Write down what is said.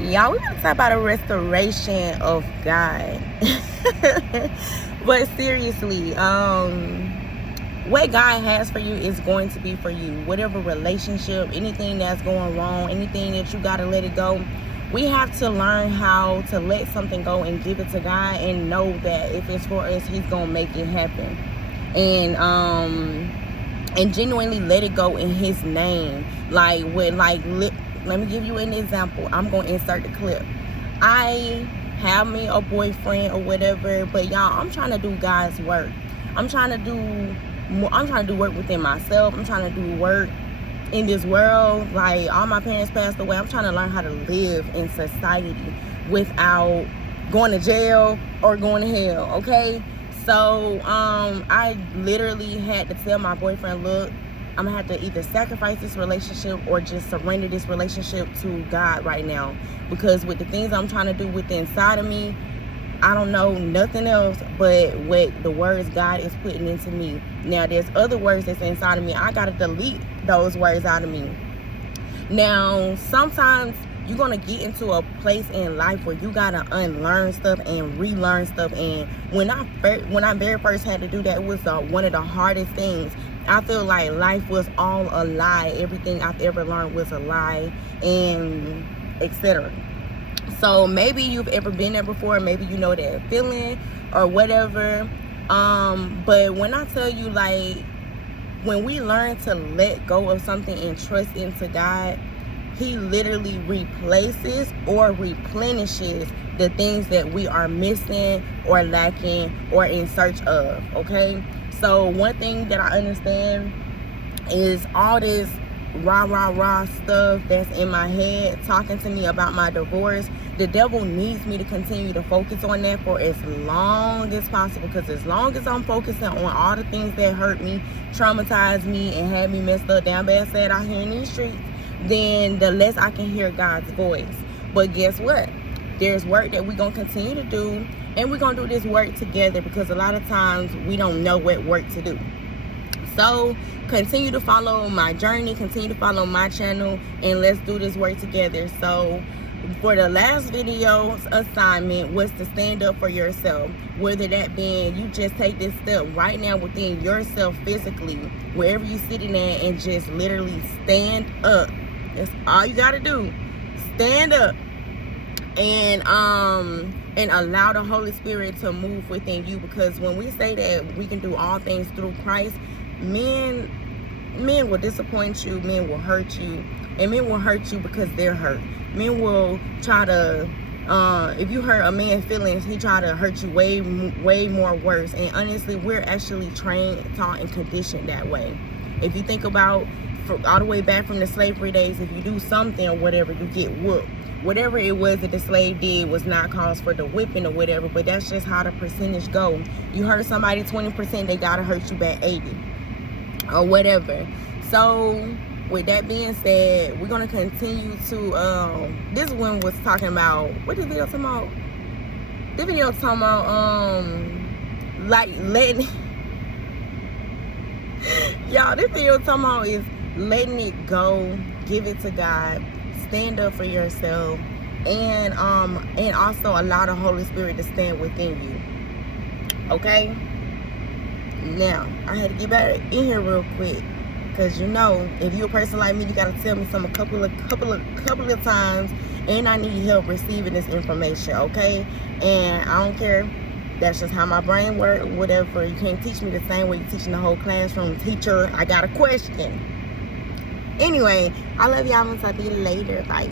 Y'all, we're gonna talk about a restoration of God. But seriously, what God has for you is going to be for you. Whatever relationship, anything that's going wrong, anything that you gotta let it go, we have to learn how to let something go and give it to God, and know that if it's for us, He's gonna make it happen. And genuinely let it go in His name. Let me give you an example. I'm gonna insert the clip. I have me a boyfriend or whatever, but y'all, I'm trying to do God's work. I'm trying to do work within myself. I'm trying to do work in this world. Like, all my parents passed away. I'm trying to learn how to live in society without going to jail or going to hell, okay? So I literally had to tell my boyfriend, look, I'm gonna have to either sacrifice this relationship or just surrender this relationship to God right now, because with the things I'm trying to do within inside of me, I don't know nothing else but what the words God is putting into me. Now, there's other words that's inside of me. I gotta delete those words out of me. Now, sometimes you're gonna get into a place in life where you gotta unlearn stuff and relearn stuff. And when I very first had to do that, it was one of the hardest things. I feel like life was all a lie. Everything I've ever learned was a lie, and etc. So maybe you've ever been there before. Maybe you know that feeling or whatever. But when I tell you, like, when we learn to let go of something and trust into God, He literally replaces or replenishes the things that we are missing or lacking or in search of, okay? So one thing that I understand is all this rah stuff that's in my head talking to me about my divorce. The devil needs me to continue to focus on that for as long as possible, because as long as I'm focusing on all the things that hurt me, traumatized me, and had me messed up, down bad, sad out here in these streets, then the less I can hear God's voice. But guess what? There's work that we're going to continue to do, and we're going to do this work together, because a lot of times we don't know what work to do. So continue to follow my journey, continue to follow my channel, and let's do this work together. So for the last video's assignment was to stand up for yourself, whether that being you just take this step right now within yourself physically, wherever you're sitting at, and just literally stand up. That's all you got to do. Stand up and allow the Holy Spirit to move within you, because when we say that we can do all things through Christ, men will disappoint you, men will hurt you, and men will hurt you because they're hurt. Men will try to if you hurt a man's feelings, he try to hurt you way more worse. And honestly, we're actually trained, taught, and conditioned that way. If you think about all the way back from the slavery days, if you do something or whatever, you get whooped. Whatever it was that the slave did was not cause for the whipping or whatever, but that's just how the percentage go. You hurt somebody 20%, they gotta hurt you back 80 or whatever. So with that being said, we're gonna continue to this one was talking about, what this video talking about? This video talking about like letting y'all, this video talking about is letting it go, give it to God, stand up for yourself, and also allow the Holy Spirit to stand within you. Okay? Now, I had to get back in here real quick, because you know, if you're a person like me, you gotta tell me something a couple of times, and I need help receiving this information, okay? And I don't care. That's just how my brain works, whatever. You can't teach me the same way you're teaching the whole classroom. Teacher, I got a question. Anyway, I love y'all. I'm gonna talk to you later. Bye.